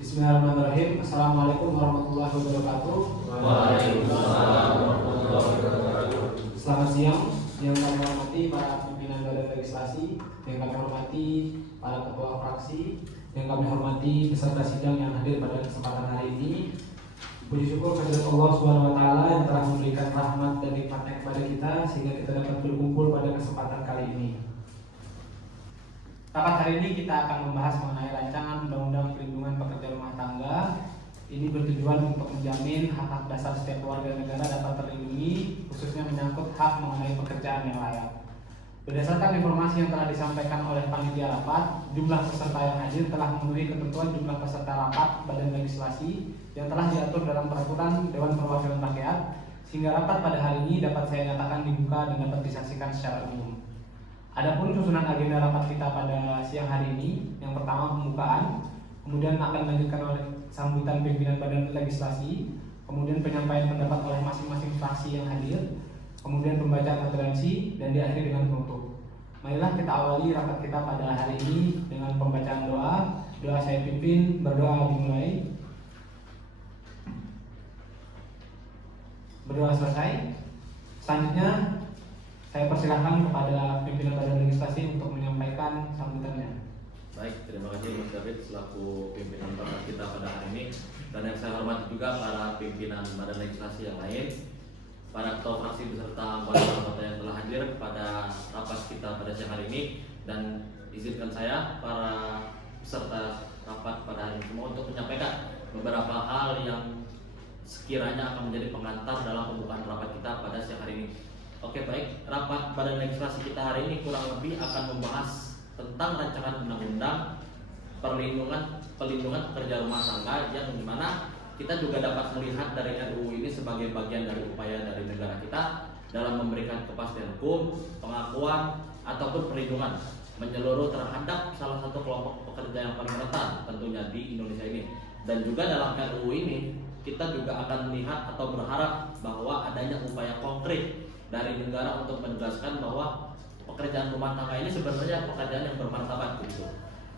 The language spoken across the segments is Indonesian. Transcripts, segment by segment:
Bismillahirrahmanirrahim. Assalamualaikum warahmatullahi wabarakatuh. Waalaikumsalam warahmatullahi wabarakatuh. Selamat siang. Yang kami hormati para pimpinan badan legislasi, yang kami hormati para ketua fraksi, yang kami hormati peserta sidang yang hadir pada kesempatan hari ini. Puji syukur kehadirat Allah Subhanahu wa taala yang telah memberikan rahmat dan nikmatnya kepada kita sehingga kita dapat berkumpul pada kesempatan kali ini. Rapat hari ini kita akan membahas mengenai rancangan Undang-Undang Perlindungan Pekerja Rumah Tangga. Ini bertujuan untuk menjamin hak-hak dasar setiap warga negara dapat terlindungi, khususnya menyangkut hak mengenai pekerjaan yang layak. Berdasarkan informasi yang telah disampaikan oleh panitia rapat, jumlah peserta yang hadir telah memenuhi ketentuan jumlah peserta rapat Badan Legislasi yang telah diatur dalam Peraturan Dewan Perwakilan Rakyat, sehingga rapat pada hari ini dapat saya nyatakan dibuka dan dapat disaksikan secara umum. Adapun susunan agenda rapat kita pada siang hari ini, yang pertama pembukaan, kemudian akan dilanjutkan oleh sambutan pimpinan Badan Legislasi, kemudian penyampaian pendapat oleh masing-masing fraksi yang hadir, kemudian pembacaan toleransi, dan diakhiri dengan penutup. Marilah kita awali rapat kita pada hari ini dengan pembacaan doa. Doa saya pimpin, berdoa dimulai. Berdoa selesai. Selanjutnya saya persilahkan kepada pimpinan Badan Legislasi untuk menyampaikan sambutannya. Baik, terima kasih Mas David selaku pimpinan rapat kita pada hari ini, dan yang saya hormati juga para pimpinan Badan Legislasi yang lain, para ketua fraksi beserta anggota yang telah hadir pada rapat kita pada siang hari ini, dan izinkan saya para peserta rapat pada hari ini semua untuk menyampaikan beberapa hal yang sekiranya akan menjadi pengantar dalam pembukaan rapat kita pada siang hari ini. Oke, baik, rapat Badan Legislasi kita hari ini kurang lebih akan membahas tentang rancangan undang-undang perlindungan pekerja rumah tangga, yang dimana kita juga dapat melihat dari RUU ini sebagai bagian dari upaya dari negara kita dalam memberikan kepastian hukum, pengakuan ataupun perlindungan menyeluruh terhadap salah satu kelompok pekerja yang paling rentan tentunya di Indonesia ini. Dan juga dalam RUU ini kita juga akan melihat atau berharap bahwa adanya upaya konkret dari negara untuk menegaskan bahwa pekerjaan rumah tangga ini sebenarnya pekerjaan yang bermartabat gitu,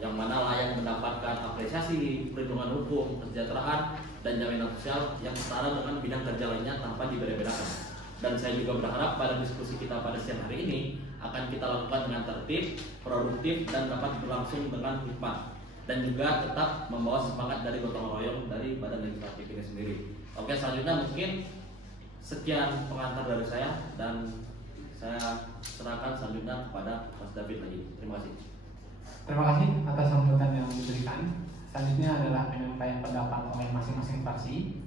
yang mana layak mendapatkan apresiasi, perlindungan hukum, kesejahteraan, dan jaminan sosial yang setara dengan bidang kerja lainnya tanpa dibeda-bedakan. Dan saya juga berharap pada diskusi kita pada siang hari ini akan kita lakukan dengan tertib, produktif, dan dapat berlangsung dengan hikmat, dan juga tetap membawa semangat dari gotong royong dari Badan Legislatif ini sendiri. Oke, selanjutnya mungkin sekian pengantar dari saya, dan saya serahkan selanjutnya kepada Mas David lagi. Terima kasih. Terima kasih atas sambutan yang diberikan. Selanjutnya adalah penyampaian pendapat oleh masing-masing fraksi.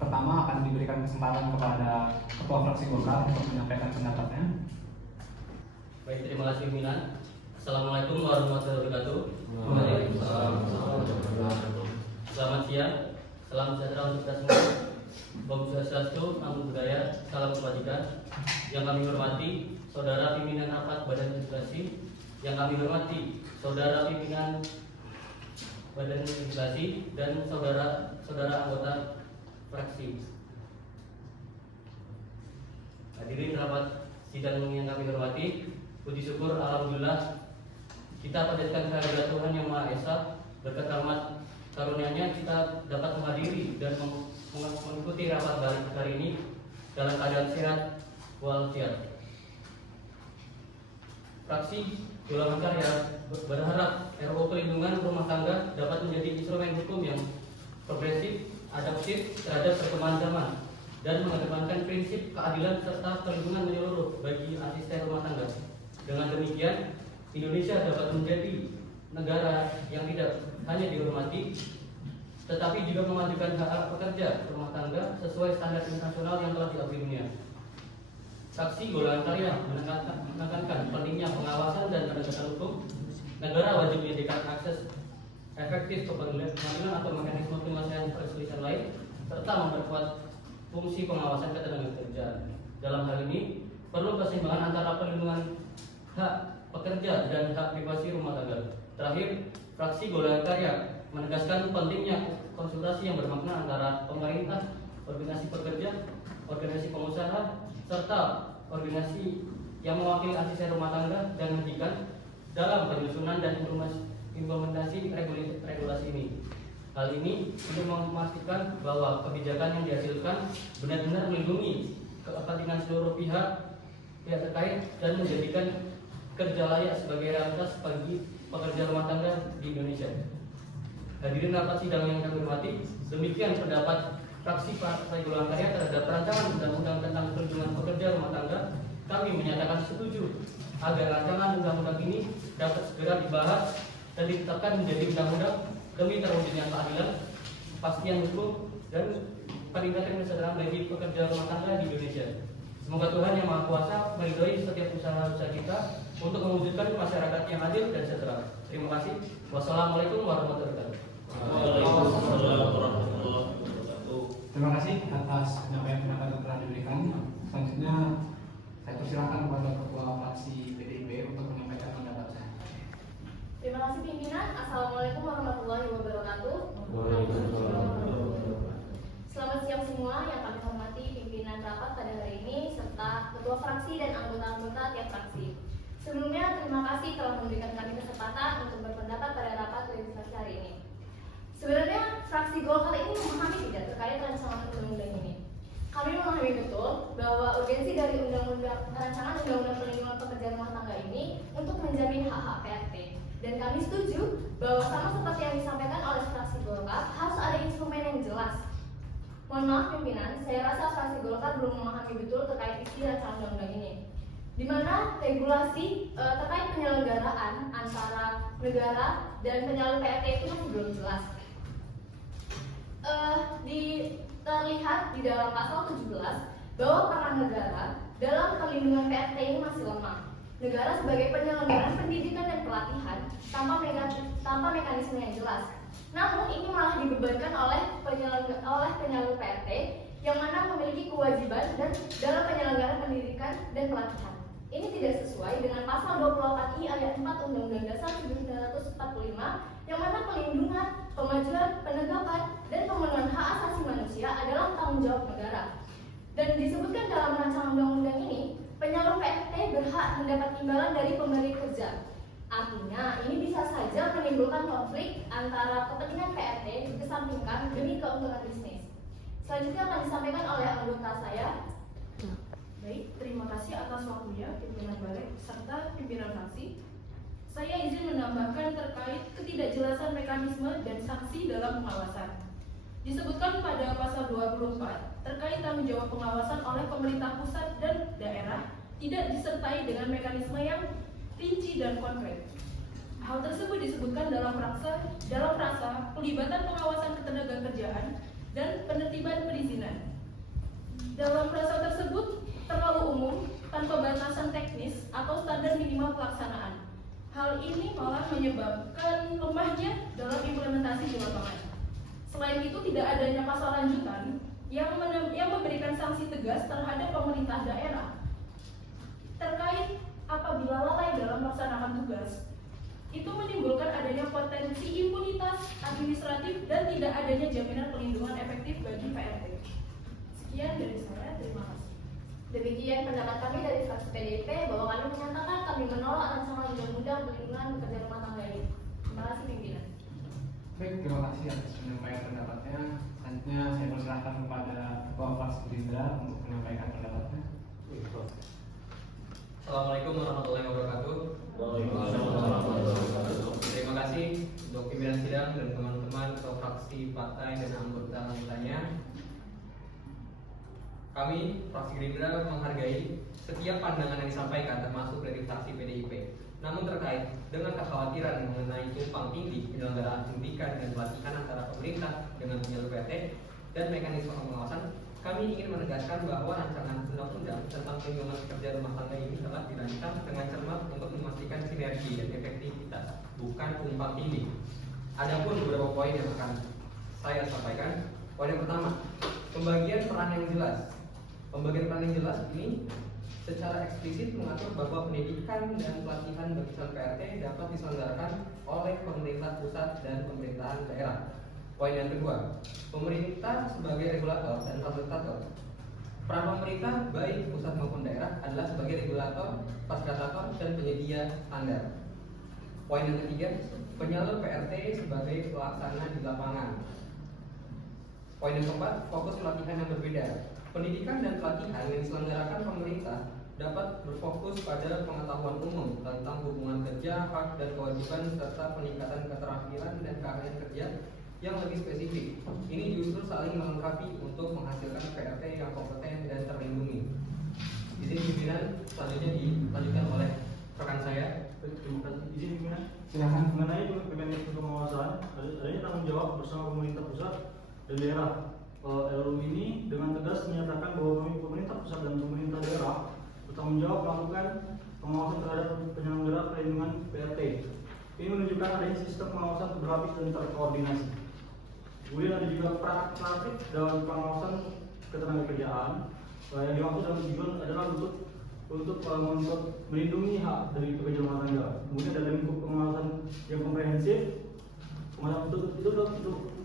Pertama akan diberikan kesempatan kepada Ketua Fraksi Golkar untuk menyampaikan pendapatnya. Baik, terima kasih pimpinan. Assalamualaikum warahmatullahi wabarakatuh. Waalaikumsalam. Selamat siang, salam sejahtera untuk kita semua. Om Swastiastu, Namo Buddhaya, salam kebajikan. Yang kami hormati saudara pimpinan rapat Badan Legislasi, yang kami hormati saudara pimpinan Badan Legislasi, dan saudara anggota fraksi. Hadirin rapat sidang yang kami hormati, puji syukur alhamdulillah kita panjatkan kehadirat Tuhan Yang Maha Esa. Berkat rahmat karunia-Nya kita dapat menghadiri dan mengikuti rapat hari ini dalam keadaan sehat walafiat. Fraksi Golongan Karya berharap RUU Perlindungan Rumah Tangga dapat menjadi instrumen hukum yang progresif, adaptif terhadap perkembangan zaman, dan mengedepankan prinsip keadilan serta perlindungan menyeluruh bagi asisten rumah tangga. Dengan demikian, Indonesia dapat menjadi negara yang tidak hanya dihormati, tetapi juga memajukan hak pekerja rumah tangga sesuai standar internasional yang telah diakui dunia. Fraksi Golongan Karya menekankan pentingnya pengawasan dan penegakan hukum. Negara wajib menyediakan akses efektif ke pengadilan atau mekanisme penyelesaian perselisihan lain, serta memperkuat fungsi pengawasan ketenagakerjaan. Dalam hal ini, perlu keseimbangan antara perlindungan hak pekerja dan hak privasi rumah tangga. Terakhir, fraksi Golongan Karya menegaskan pentingnya konsultasi yang bermakna antara pemerintah, organisasi pekerja, organisasi pengusaha, serta organisasi yang mewakili asisten rumah tangga dan majikan dalam penyusunan dan implementasi regulasi ini. Hal ini untuk memastikan bahwa kebijakan yang dihasilkan benar-benar melindungi kepentingan seluruh pihak terkait dan menjadikan kerja layak sebagai realitas bagi pekerja rumah tangga di Indonesia. Hadirin rapat sidang yang kami hormati, demikian pendapat fraksi Partai Golongan Karya terhadap rancangan undang-undang tentang perlindungan pekerja rumah tangga. Kami menyatakan setuju agar rancangan undang-undang ini dapat segera dibahas dan ditetapkan menjadi undang-undang demi terwujudnya keadilan, kepastian hukum, dan peningkatan kesejahteraan bagi pekerja rumah tangga di Indonesia. Semoga Tuhan Yang Maha Kuasa meridhoi setiap usaha-usaha kita untuk mewujudkan masyarakat yang adil dan sejahtera. Terima kasih. Wassalamualaikum warahmatullahi wabarakatuh. Terima kasih atas penyampaian pendapat yang telah diberikan. Selanjutnya saya persilahkan kepada Ketua Fraksi PDIP untuk menyampaikan pendapatnya. Terima kasih pimpinan. Assalamualaikum warahmatullahi wabarakatuh. Selamat siang semua yang kami hormati pimpinan rapat pada hari ini serta ketua fraksi dan anggota-anggota tiap fraksi. Sebelumnya terima kasih telah memberikan kami kesempatan untuk berpendapat pada rapat legislasi hari ini. Sebenarnya fraksi Golkar ini memahami tidak terkait rancangan undang-undang ini. Kami memahami betul bahwa urgensi dari rancangan undang-undang perlindungan pekerja rumah tangga ini untuk menjamin hak-hak PRT. Dan kami setuju bahwa sama seperti yang disampaikan oleh fraksi Golkar harus ada instrumen yang jelas. Mohon maaf pimpinan, saya rasa fraksi Golkar belum memahami betul terkait isi rancangan undang-undang ini, di mana regulasi terkait penyelenggaraan antara negara dan penyalur PRT itu masih belum jelas. Terlihat di dalam pasal 17 bahwa peran negara dalam perlindungan PRT ini masih lemah. Negara sebagai penyelenggara pendidikan dan pelatihan tanpa mekanisme yang jelas. Namun ini malah dibebankan oleh penyalur PRT yang mana memiliki kewajiban dan dalam penyelenggaraan pendidikan dan pelatihan. Ini tidak sesuai dengan pasal 24I ayat 4 Undang-Undang Dasar 1945 yang mana pelindungan, pemajuan, penegakan, dan pemenuhan hak asasi manusia adalah tanggung jawab negara. Dan disebutkan dalam rancangan undang-undang ini, penyalur PRT berhak mendapat imbalan dari pemberi kerja. Artinya, ini bisa saja menimbulkan konflik antara kepentingan PRT dikesampingkan demi keuntungan bisnis. Selanjutnya akan disampaikan oleh anggota saya. Baik, terima kasih atas waktunya pimpinan balik serta pimpinan fraksi. Saya izin menambahkan terkait ketidakjelasan mekanisme dan sanksi dalam pengawasan. Disebutkan pada pasal 24 terkait tanggung jawab pengawasan oleh pemerintah pusat dan daerah tidak disertai dengan mekanisme yang rinci dan konkret. Hal tersebut disebutkan dalam frasa pelibatan pengawasan ketenagakerjaan dan penertiban perizinan. Dalam frasa tersebut terlalu umum tanpa batasan teknis atau standar minimal pelaksanaan. Hal ini malah menyebabkan lemahnya dalam implementasi di lapangan. Selain itu tidak adanya pasal lanjutan yang memberikan sanksi tegas terhadap pemerintah daerah terkait apabila lalai dalam melaksanakan tugas. Itu menimbulkan adanya potensi impunitas administratif dan tidak adanya jaminan pelindungan efektif bagi PRT. Sekian dari saya, terima kasih. Demikian pendapat kami dari fraksi PDIP bahwa kami menyatakan kami menolak rancangan undang-undang perlindungan pekerja rumah tangga ini. Terima kasih pimpinan. Baik, terima kasih atas penyampaian pendapatnya. Selanjutnya saya persilahkan kepada Ketua Fraksi Gerindra untuk menyampaikan pendapatnya. Assalamualaikum warahmatullahi wabarakatuh. Terima kasih untuk pimpinan sidang dan teman-teman ketua fraksi, partai, dan anggota-anggotanya. Kami, fraksi Gerindra, menghargai setiap pandangan yang disampaikan termasuk dari fraksi PDIP. Namun terkait dengan kekhawatiran mengenai tumpang tindih penyelenggaraan pendidikan dan pelatihan antara pemerintah dengan penyalur PRT dan mekanisme pengawasan, kami ingin menegaskan bahwa rancangan undang-undang tentang perlindungan pekerja rumah tangga ini telah dirancang dengan cermat untuk memastikan sinergi dan efektivitas, bukan tumpang tindih. Adapun beberapa poin yang akan saya sampaikan. Poin yang pertama, pembagian peran yang jelas. Pembagian peran yang jelas ini secara eksplisit mengatur bahwa pendidikan dan pelatihan bagi calon PRT dapat diselenggarakan oleh pemerintah pusat dan pemerintahan daerah. Poin yang kedua, pemerintah sebagai regulator dan fasilitator. Peran pemerintah baik pusat maupun daerah adalah sebagai regulator, fasilitator, dan penyedia standar. Poin yang ketiga, penyalur PRT sebagai pelaksana di lapangan. Poin yang keempat, fokus pelatihan yang berbeda. Pendidikan dan pelatihan yang diselenggarakan pemerintah dapat berfokus pada pengetahuan umum tentang hubungan kerja, hak dan kewajiban, serta peningkatan keterampilan dan keahlian kerja yang lebih spesifik. Ini justru saling melengkapi untuk menghasilkan PRT yang kompeten dan terlindungi. Izin pimpinan, selanjutnya dilanjutkan oleh rekan saya. Terima kasih. Izin pimpinan. Silakan. Mengenai mekanisme pengawasan, adanya tanggung jawab bersama pemerintah pusat dan daerah. RUU ini dengan tegas menyatakan bahwa pemerintah pusat dan pemerintah daerah bertanggung jawab melakukan pengawasan terhadap penyelenggara perlindungan PRT. Ini menunjukkan adanya sistem pengawasan berlapis dan terkoordinasi. Kemudian ada juga peran aktif dalam pengawasan ketenagakerjaan. Yang dimaksud dalam tujuan adalah untuk melindungi hak dari pekerja rumah tangga. Kemudian ada lingkup pengawasan yang komprehensif untuk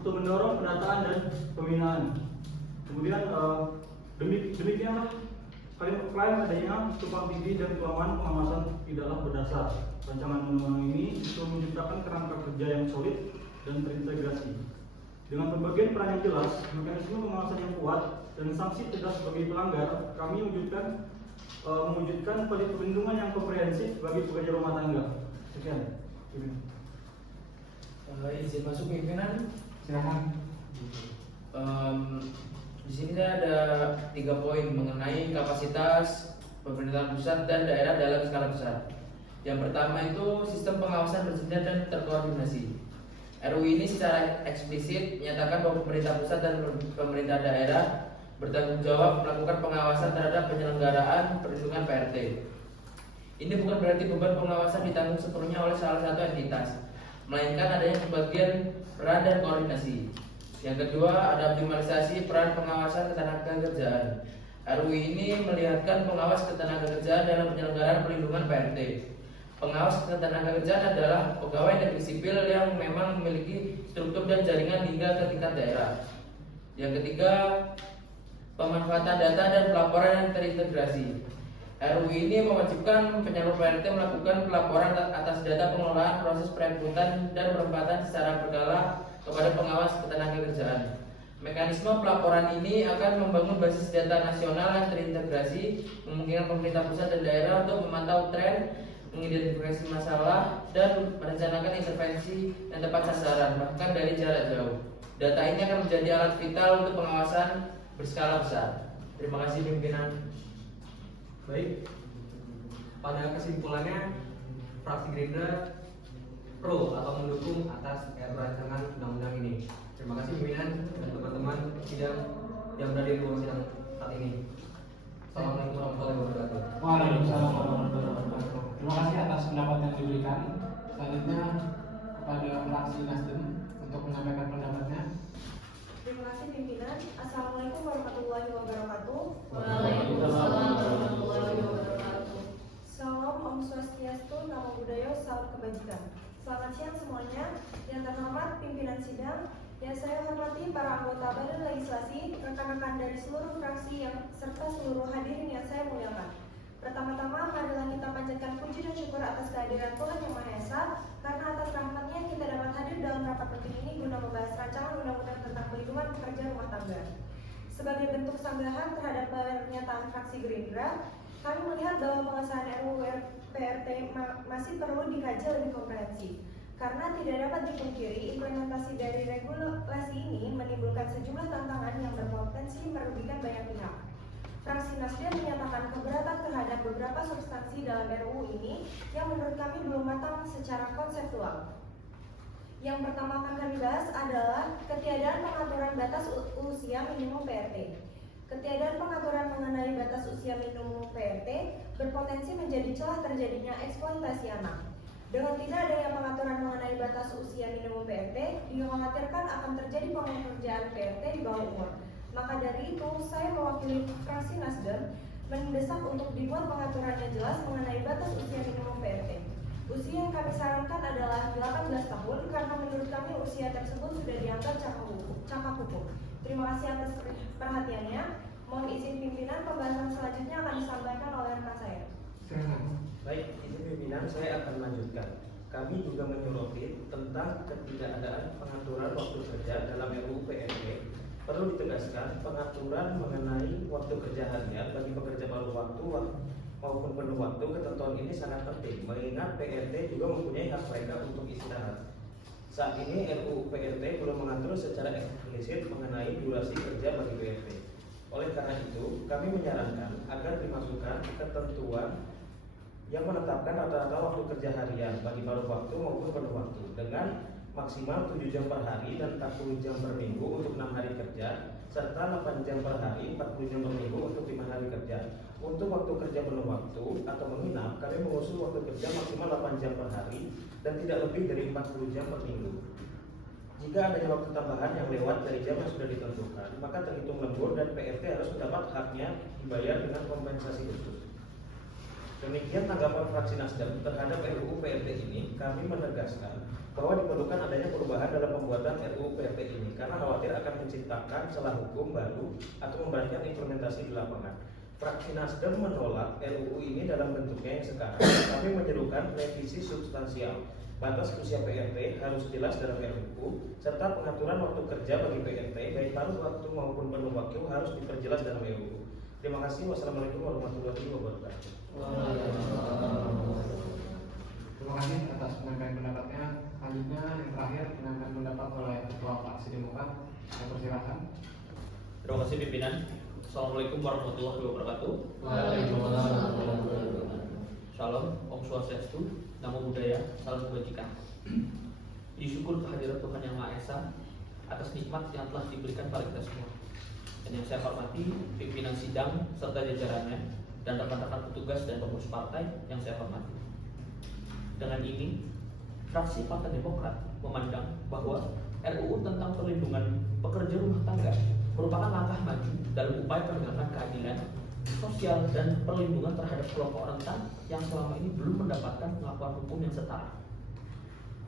mendorong pendataan dan pembinaan. Kemudian demikianlah klaim adanya tumpang tindih dan kelemahan pengawasan tidaklah berdasar. Rancangan undang-undang ini untuk menciptakan kerangka kerja yang solid dan terintegrasi. Dengan pembagian peran yang jelas, mekanisme pengawasan yang kuat, dan sanksi tegas bagi pelanggar, kami mewujudkan perlindungan yang komprehensif bagi pekerja rumah tangga. Sekian. Izin masuk pimpinan. Silakan. Di sini saya ada 3 poin mengenai kapasitas pemerintah pusat dan daerah dalam skala besar. Yang pertama itu sistem pengawasan berjenjang dan terkoordinasi. RUU ini secara eksplisit menyatakan bahwa pemerintah pusat dan pemerintah daerah bertanggung jawab melakukan pengawasan terhadap penyelenggaraan perlindungan PRT. Ini bukan berarti beban pengawasan ditanggung sepenuhnya oleh salah satu entitas, melainkan adanya pembagian peran dan koordinasi. Yang kedua, ada optimalisasi peran pengawasan ketenagakerjaan. RUU ini melihatkan pengawas ketenagakerjaan dalam penyelenggaraan perlindungan PRT. Pengawas ketenagakerjaan adalah pegawai negeri sipil yang memang memiliki struktur dan jaringan hingga ke tingkat daerah. Yang ketiga, pemanfaatan data dan pelaporan yang terintegrasi. RUU ini mewajibkan penyalur PRT melakukan pelaporan atas data pengelolaan proses perekrutan dan penempatan secara berkala kepada pengawas ketenagakerjaan. Mekanisme pelaporan ini akan membangun basis data nasional yang terintegrasi, memungkinkan pemerintah pusat dan daerah untuk memantau tren, mengidentifikasi masalah, dan merencanakan intervensi yang tepat sasaran, bahkan dari jarak jauh. Data ini akan menjadi alat vital untuk pengawasan berskala besar. Terima kasih pimpinan. Baik, pada kesimpulannya, fraksi Gerindra pro atau mendukung atas rancangan undang-undang ini. Terima kasih pimpinan dan teman-teman sidang yang berada di ruang sidang saat ini. Assalamualaikum warahmatullahi wabarakatuh. Waalaikumsalam warahmatullahi wabarakatuh. Terima kasih atas pendapat yang diberikan. Selanjutnya kepada fraksi Nasdem untuk menyampaikan pendapatnya. Terima kasih pimpinan. Assalamualaikum warahmatullahi wabarakatuh. Waalaikumsalam warahmatullahi wabarakatuh. Salam Om Swastiastu, Namo Buddhaya, Salam Kebajikan. Selamat siang semuanya. Yang terhormat pimpinan sidang, yang saya hormati para anggota Badan Legislasi, rekan-rekan dari seluruh fraksi serta seluruh hadirin yang saya muliakan. Pertama-tama, marilah kita panjatkan puji dan syukur atas kehadiran Tuhan Yang Maha Esa, karena atas rahmatnya kita dapat hadir dalam rapat penting ini guna membahas rancangan undang-undang tentang perlindungan pekerja rumah tangga. Sebagai bentuk sanggahan terhadap pernyataan fraksi Gerindra, kami melihat bahwa pengesahan RUU PRT masih perlu dikaji lebih komprehensif. Karena tidak dapat dipungkiri, implementasi dari regulasi ini menimbulkan sejumlah tantangan yang berpotensi merugikan banyak pihak. Fraksi Nasdem menyatakan keberatan terhadap beberapa substansi dalam RUU ini yang menurut kami belum matang secara konseptual. Yang pertama akan kami bahas adalah ketiadaan pengaturan batas usia minimum PRT. Ketiadaan pengaturan mengenai batas usia minimum PRT berpotensi menjadi celah terjadinya eksploitasi anak. Dengan tidak adanya pengaturan mengenai batas usia minimum PRT, dikhawatirkan akan terjadi pengerjaan PRT di bawah umur. Maka dari itu, saya mewakili fraksi Nasdem mendesak untuk dibuat pengaturan yang jelas mengenai batas usia minimum PRT. Usia yang kami sarankan adalah 18 tahun karena menurut kami usia tersebut sudah dianggap cakap hukum. Terima kasih atas perhatiannya. Mohon izin pimpinan, pembahasan selanjutnya akan disampaikan oleh rekan saya. Silakan. Baik, izin pimpinan, saya akan melanjutkan. kami juga menyoroti tentang ketidakadaan pengaturan waktu kerja dalam RUU PRT. Perlu ditegaskan, pengaturan mengenai waktu kerja harian bagi pekerja paruh waktu maupun penuh waktu, ketentuan ini sangat penting mengingat PRT juga mempunyai hak mereka untuk istirahat. Saat ini RUU PRT belum mengatur secara eksplisit mengenai durasi kerja bagi PRT. Oleh karena itu, kami menyarankan agar dimasukkan ketentuan yang menetapkan rata-rata waktu kerja harian bagi paruh waktu maupun penuh waktu dengan maksimal 7 jam per hari dan 40 jam per minggu untuk 6 hari kerja, serta 8 jam per hari, 40 jam per minggu untuk 5 hari kerja. Untuk waktu kerja penuh waktu atau menginap, kami mengusul waktu kerja maksimal 8 jam per hari dan tidak lebih dari 40 jam per minggu. Jika adanya waktu tambahan yang lewat dari jam yang sudah ditentukan, maka terhitung lembur dan PRT harus mendapat haknya dibayar dengan kompensasi khusus. Demikian tanggapan fraksi Nasdem terhadap RUU PRT ini. Kami menegaskan bahwa diperlukan adanya perubahan dalam pembuatan RUU PRT ini karena khawatir akan menciptakan celah hukum baru atau memberatkan implementasi di lapangan. Fraksi Nasdem menolak RUU ini dalam bentuknya yang sekarang. Kami menyerukan revisi substansial. Batas usia PRT harus jelas dalam RUU serta pengaturan waktu kerja bagi PRT baik paruh waktu maupun penuh waktu harus diperjelas dalam RUU. Terima kasih. Wassalamualaikum warahmatullahi wabarakatuh. Terima kasih atas penyampaian pendapatnya. Selanjutnya yang terakhir penyampaian pendapat oleh Ketua Fraksi Demokrat. Saya persilakan. Terima kasih pimpinan. Assalamualaikum warahmatullahi wabarakatuh. Shalom, Om Swastiastu, Namo Buddhaya, Salam Kebajikan. Disyukur kehadiran Tuhan Yang Maha Esa atas nikmat yang telah diberikan pada kita semua. Dan yang saya hormati pimpinan sidang serta jajarannya dan rekan-rekan petugas dan pengurus partai yang saya hormati. Dengan ini, fraksi Partai Demokrat memandang bahwa RUU tentang perlindungan pekerja rumah tangga merupakan langkah maju dalam upaya penegakan keadilan sosial dan perlindungan terhadap kelompok rentan yang selama ini belum mendapatkan pengakuan hukum yang setara.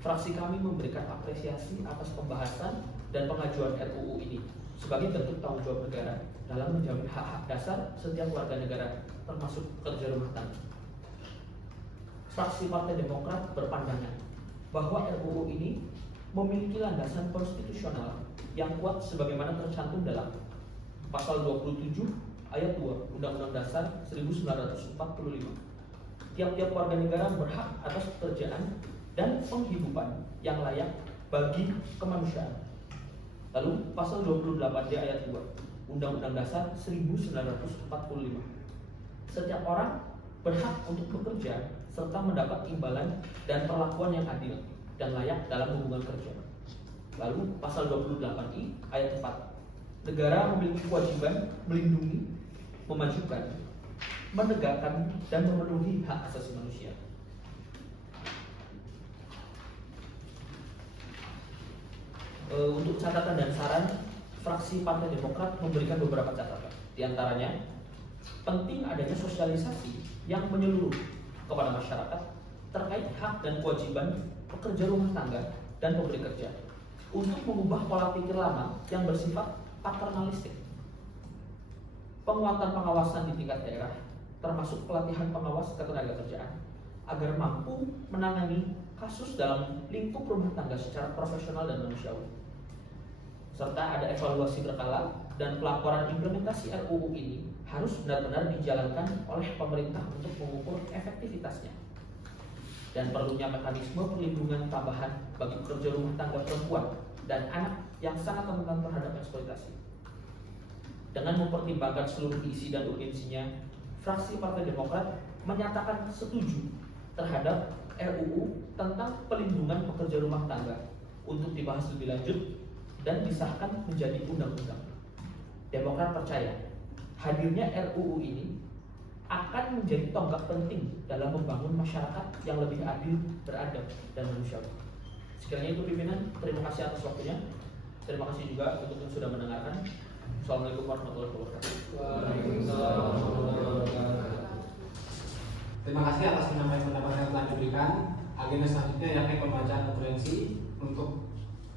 Fraksi kami memberikan apresiasi atas pembahasan dan pengajuan RUU ini sebagai bentuk tanggung jawab negara dalam menjamin hak-hak dasar setiap warga negara, termasuk pekerja rumah tangga. Fraksi Partai Demokrat berpandangan bahwa RUU ini memiliki landasan konstitusional yang kuat sebagaimana tercantum dalam Pasal 27 Ayat 2 Undang-Undang Dasar 1945. Tiap-tiap warga negara berhak atas pekerjaan dan penghidupan yang layak bagi kemanusiaan. Lalu Pasal 28D Ayat 2 Undang-Undang Dasar 1945. Setiap orang berhak untuk bekerja serta mendapat imbalan dan perlakuan yang adil dan layak dalam hubungan kerja. Lalu Pasal 28I Ayat 4 Negara memiliki kewajiban melindungi, memajukan, menegakkan, dan memenuhi hak asasi manusia. Untuk catatan dan saran, fraksi Partai Demokrat memberikan beberapa catatan. Di antaranya, penting adanya sosialisasi yang menyeluruh kepada masyarakat terkait hak dan kewajiban pekerja rumah tangga dan pemberi kerja untuk mengubah pola pikir lama yang bersifat paternalistik. Penguatan pengawasan di tingkat daerah, termasuk pelatihan pengawas ketenagakerjaan, agar mampu menangani kasus dalam lingkup rumah tangga secara profesional dan manusiawi. Serta ada evaluasi berkala dan pelaporan implementasi RUU ini harus benar-benar dijalankan oleh pemerintah untuk mengukur efektivitasnya. Dan perlunya mekanisme perlindungan tambahan bagi pekerja rumah tangga perempuan dan anak yang sangat rentan terhadap eksploitasi. Dengan mempertimbangkan seluruh isi dan urgensinya, fraksi Partai Demokrat menyatakan setuju terhadap RUU tentang pelindungan pekerja rumah tangga untuk dibahas lebih lanjut dan disahkan menjadi undang-undang. Demokrat percaya hadirnya RUU ini akan menjadi tonggak penting dalam membangun masyarakat yang lebih adil, beradab, dan manusiawi. Sekiranya itu pimpinan, terima kasih atas waktunya. Terima kasih juga untuk yang sudah mendengarkan. Assalamualaikum warahmatullahi wabarakatuh. Terima kasih atas penyampaian pendapat yang telah diberikan. Agenda selanjutnya yakni pembacaan notulensi. Untuk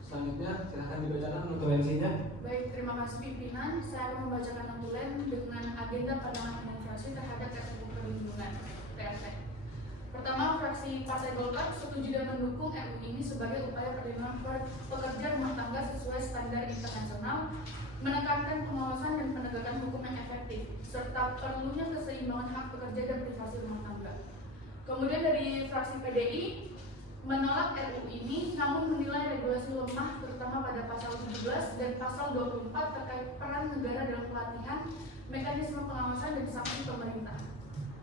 selanjutnya silahkan dibacakan notulensinya. Baik, terima kasih pimpinan. Saya akan membacakan notulen dengan agenda pandangan administrasi terhadap RUU perlindungan PRT. Pertama, fraksi Partai Golkar setuju dan mendukung RUU ini sebagai upaya perlindungan pekerja rumah tangga sesuai standar internasional, menekankan pengawasan dan penegakan hukum yang efektif, serta perlunya keseimbangan hak pekerja dan privasi rumah tangga. Kemudian dari fraksi PDI menolak RUU ini, namun menilai regulasi lemah terutama pada pasal 17 dan pasal 24 terkait peran negara dalam pelatihan, mekanisme pengawasan dan sanksi pemerintah.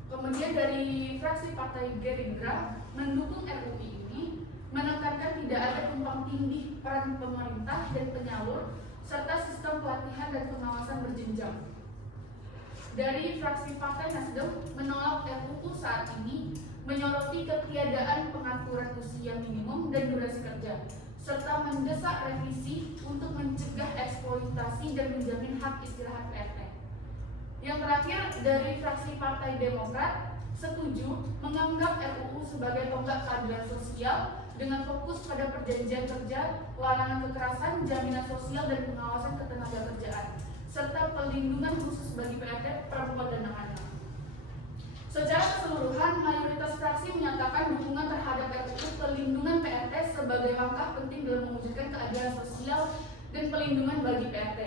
Kemudian dari fraksi Partai Gerindra mendukung RUU ini, menekankan tidak ada tumpang tindih peran pemerintah dan penyalur serta sistem pelatihan dan pengawasan berjenjang. Dari fraksi Partai Nasdem menolak RUU saat ini, menyoroti ketiadaan pengaturan usia minimum dan durasi kerja, serta mendesak revisi untuk mencegah eksploitasi dan menjamin hak istirahat PRT. Yang terakhir dari fraksi Partai Demokrat setuju menganggap RUU sebagai tonggak keadilan sosial dengan fokus pada perjanjian kerja, larangan kekerasan, jaminan sosial dan pengawasan ketenagakerjaan, serta pelindungan khusus bagi PRT, perempuan dan anak-anak. Secara keseluruhan, mayoritas fraksi menyatakan dukungan terhadap RUU pelindungan PRT sebagai langkah penting dalam mewujudkan keadilan sosial dan pelindungan bagi PRT.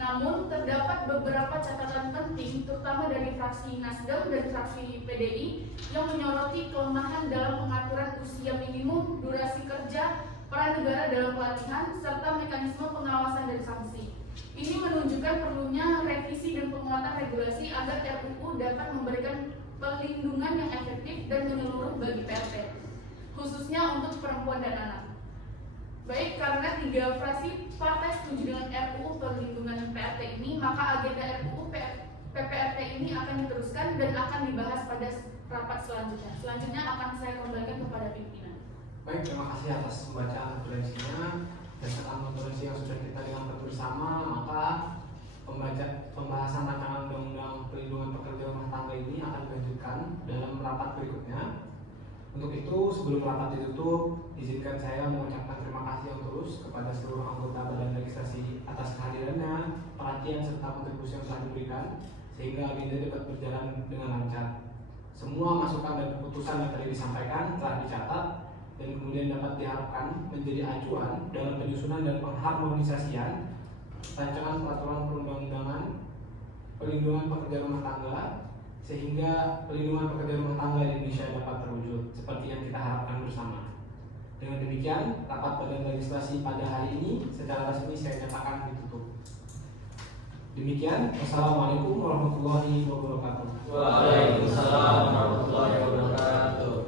Namun, terdapat beberapa catatan penting, terutama dari fraksi Nasdem dan fraksi PDI, yang menyoroti kelemahan dalam pengaturan usia minimum, durasi kerja, peran negara dalam pelatihan, serta mekanisme pengawasan dan sanksi. Ini menunjukkan perlunya revisi dan penguatan regulasi agar RUU dapat memberikan pelindungan yang efektif dan menyeluruh bagi PRT, khususnya untuk perempuan dan anak. Baik, karena 3 fraksi partai setuju dengan RUU perlindungan PRT ini, maka agenda RUU PPRT ini akan diteruskan dan akan dibahas pada rapat selanjutnya. Selanjutnya akan saya kembalikan kepada pimpinan. Baik, terima kasih atas pembacaan referensinya. Berdasarkan referensi yang sudah kita dengarkan bersama, maka pembahasan rancangan undang-undang perlindungan pekerja rumah tangga ini akan dilanjutkan dalam rapat berikutnya. Untuk itu, sebelum rapat ditutup, izinkan saya mengucapkan terima kasih yang tulus kepada seluruh anggota Badan Legislasi atas kehadirannya, perhatian serta kontribusi yang telah diberikan sehingga agenda dapat berjalan dengan lancar. Semua masukan dan keputusan yang tadi disampaikan telah dicatat dan kemudian dapat diharapkan menjadi acuan dalam penyusunan dan pengharmonisasian rancangan peraturan perundang-undangan pelindungan pekerja rumah tangga sehingga pelindungan pekerja rumah tangga di Indonesia dapat terwujud seperti yang kita harapkan bersama. Dengan demikian, rapat Badan Legislasi pada hari ini secara resmi saya nyatakan ditutup. Demikian, wassalamualaikum warahmatullahi wabarakatuh. Waalaikumsalam warahmatullahi wabarakatuh.